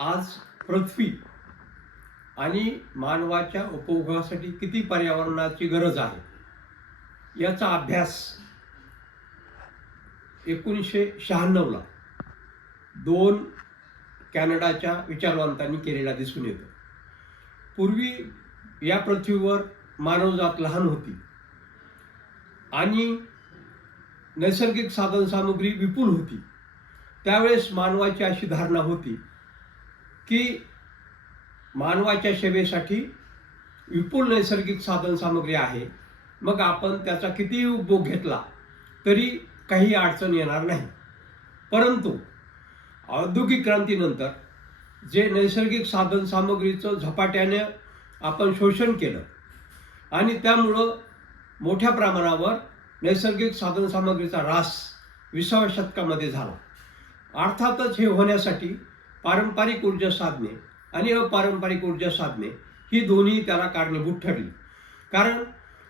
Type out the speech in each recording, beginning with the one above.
आज पृथ्वी आणि मानवाच्या उपभोगासाठी किती पर्यावरणाची गरज आहे याचा अभ्यास 1996ला 2 कॅनडाच्या विचारवंतांनी केलेला दिसून येतो. पूर्वी या पृथ्वीवर मानवजात लहान होती आणि नैसर्गिक साधनसामुग्री विपुल होती. त्यावेळेस मानवाची अशी धारणा होती की मानवाच्या सेवेसाठी विपुल नैसर्गिक साधनसामुग्री आहे, मग आपण त्याचा कितीही उपभोग घेतला तरी काही अडचण येणार नाही. परंतु औद्योगिक क्रांतीनंतर जे नैसर्गिक साधनसामुग्रीचं झपाट्याने आपण शोषण केलं आणि त्यामुळं मोठ्या प्रमाणावर नैसर्गिक साधनसामुग्रीचा ऱ्हास 20व्या शतकामध्ये झाला. अर्थातच हे होण्यासाठी पारंपरिक ऊर्जा साधने आणि अपारंपरिक ऊर्जा साधने ही दोन्ही त्याला कारणीभूत ठरली. कारण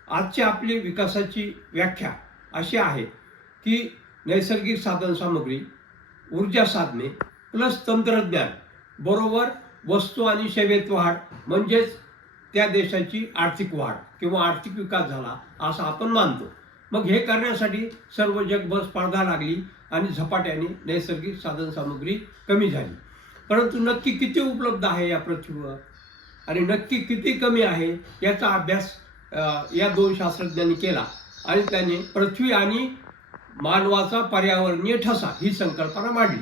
आजची आपली विकासाची व्याख्या अशी आहे की नैसर्गिक साधनसामुग्री, ऊर्जा साधने प्लस तंत्रज्ञान बरोबर वस्तू आणि सेवेत वाढ म्हणजेच त्या देशाची आर्थिक वाढ किंवा आर्थिक विकास झाला असं आपण मानतो. मग हे करण्यासाठी सर्व जगभर स्पर्धा लागली आणि झपाट्याने नैसर्गिक साधनसामुग्री कमी झाली. परंतु नक्की किती उपलब्ध आहे या पृथ्वीवर आणि नक्की किती कमी आहे याचा अभ्यास या 2 शास्त्रज्ञांनी केला आणि त्यांनी पृथ्वी आणि मानवाचा पर्यावरणीय ठसा ही संकल्पना मांडली.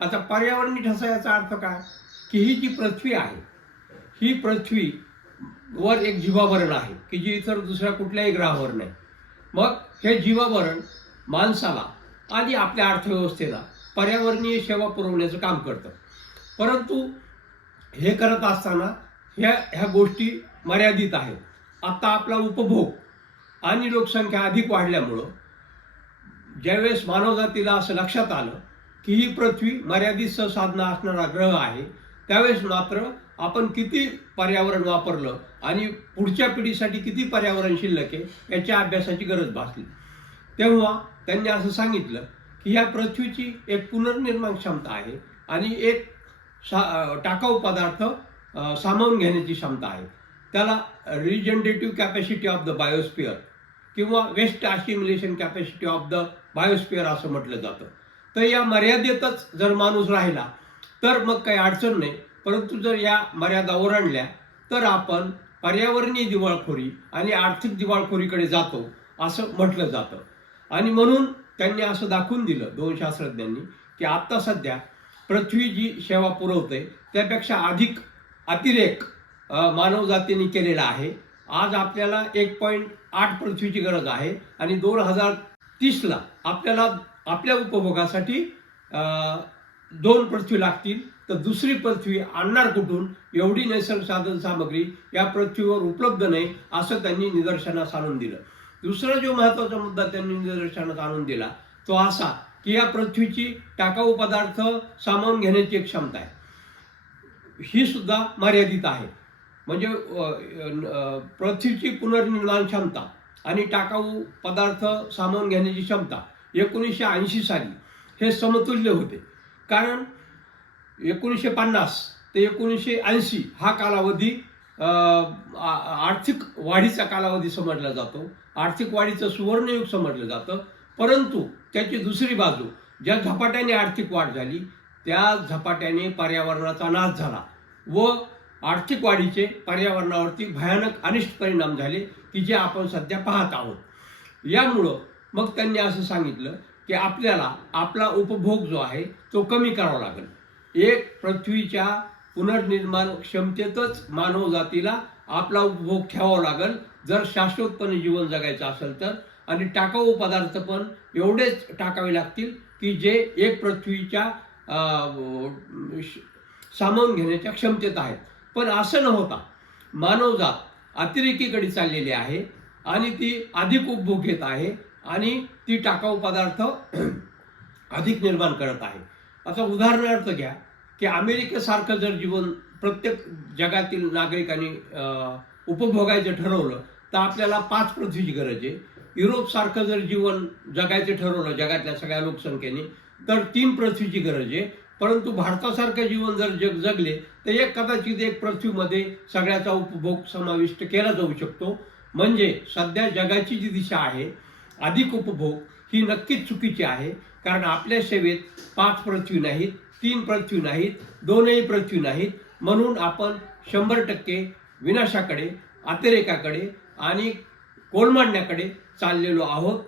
आता पर्यावरणीय ठसा याचा अर्थ काय की ही जी पृथ्वी आहे ही पृथ्वीवर एक जीवावरण आहे की जी इतर दुसऱ्या कुठल्याही ग्रहावर नाही. मग हे जीवावरण माणसाला आणि आपल्या अर्थव्यवस्थेला पर्यावरणीय सेवा पुरवण्याचं काम करतं. परंतु हे करत असताना ह्या गोष्टी मर्यादित आहेत. आता आपला उपभोग आणि लोकसंख्या अधिक वाढल्यामुळं ज्यावेळेस मानवजातीला असं लक्षात आलं की ही पृथ्वी मर्यादित संसाधनं असणारा ग्रह आहे, त्यावेळेस मात्र आपण किती पर्यावरण वापरलं आणि पुढच्या पिढीसाठी किती पर्यावरण शिल्लक आहे याच्या अभ्यासाची गरज भासली. तेव्हा त्यांनी असं सांगितलं की ह्या पृथ्वीची एक पुनर्निर्माण क्षमता आहे आणि एक टाकाऊ पदार्थ सामावून घेण्याची क्षमता आहे. त्याला regenerative capacity of the biosphere किंवा waste assimilation capacity of the biosphere असं म्हटलं जातं. तर या मर्यादेतच जर माणूस राहिला तर मग काही अडचण नाही. परंतु जर या मर्यादा ओलांडल्या तर आपण पर्यावरणीय दिवाळखोरी आणि आर्थिक दिवाळखोरीकडे जातो असं म्हटलं जातं. आणि म्हणून त्यांनी असं दाखवून दिलं 2 शास्त्रज्ञांनी की आत्ता सध्या पृथ्वी जी सेवा पुरवते त्यापेक्षा अधिक अतिरेक मानवजातीने केलेला आहे. आज आपल्याला 1.8 पृथ्वीची गरज आहे आणि 2030ला आपल्याला आपल्या उपभोगासाठी 2 पृथ्वी लागतील. तर दुसरी पृथ्वी आणणार कुठून? एवढी नैसर्गिक साधनसामग्री या पृथ्वीवर उपलब्ध नाही असं त्यांनी निदर्शनास आणून दिलं. दुसरा जो महत्त्वाचा मुद्दा त्यांनी निदर्शनास आणून दिला तो असा की या पृथ्वीची टाकाऊ पदार्थ सामावून घेण्याची एक क्षमता आहे, ही सुद्धा मर्यादित आहे. म्हणजे पृथ्वीची पुनर्निर्माण क्षमता आणि टाकाऊ पदार्थ सामावून घेण्याची क्षमता 1980 साली हे समतुल्य होते. कारण 1950 ते 1980 हा कालावधी आर्थिक वाढीचा कालावधी समजला जातो, आर्थिक वाढीचं सुवर्णयुग समजलं जातं. परंतु त्याची दुसरी बाजू, ज्या झपाट्याने आर्थिक वाढ झाली त्या झपाट्याने पर्यावरणाचा नाश झाला व आर्थिक वाढीचे पर्यावरणावरती भयानक अनिष्ट परिणाम झाले की जे आपण सध्या पाहत आहोत. यामुळं मग त्यांनी असं सांगितलं की आपल्याला आपला उपभोग जो आहे तो कमी करावा लागेल. एक पृथ्वीच्या पुनर्निर्माण क्षमतेतच मानवजातीला आपला उपभोग ठेवावा लागेल जर शाश्वतपणे जीवन जगायचं असेल तर. आणि टाकाऊ पदार्थ पण एवढेच टाकावे लागतील की जे एक पृथ्वीच्या सामावून घेण्याच्या क्षमतेत आहेत. पण असं न होता मानवजात अतिरेकीकडे चाललेली आहे आणि ती अधिक उपभोग घेत आहे आणि ती टाकाऊ पदार्थ अधिक निर्माण करत आहे. आता उदाहरणार्थ घ्या की अमेरिकेसारखं जर जीवन प्रत्येक जगातील नागरिकांनी उपभोगायचं ठरवलं तर आपल्याला 5 पृथ्वीची गरज आहे. युरोपसारखं जर जीवन जगायचं ठरवलं जगातल्या सगळ्या लोकसंख्येने तर 3 पृथ्वीची गरज आहे. परंतु भारतासारखं जीवन जर जग जगले तर कदाचित एक पृथ्वीमध्ये सगळ्याचा उपभोग समाविष्ट केला जाऊ शकतो. म्हणजे सध्या जगाची जी दिशा आहे अधिक उपभोग ही नक्कीच चुकीची आहे. कारण आपल्या सेवेत 5 पृथ्वी नाहीत, 3 पृथ्वी नाहीत, 2ही पृथ्वी नाहीत. म्हणून आपण 100% विनाशाकडे, अतिरेकाकडे आणि कोलमडण्याकडे चाललेलो आहोत.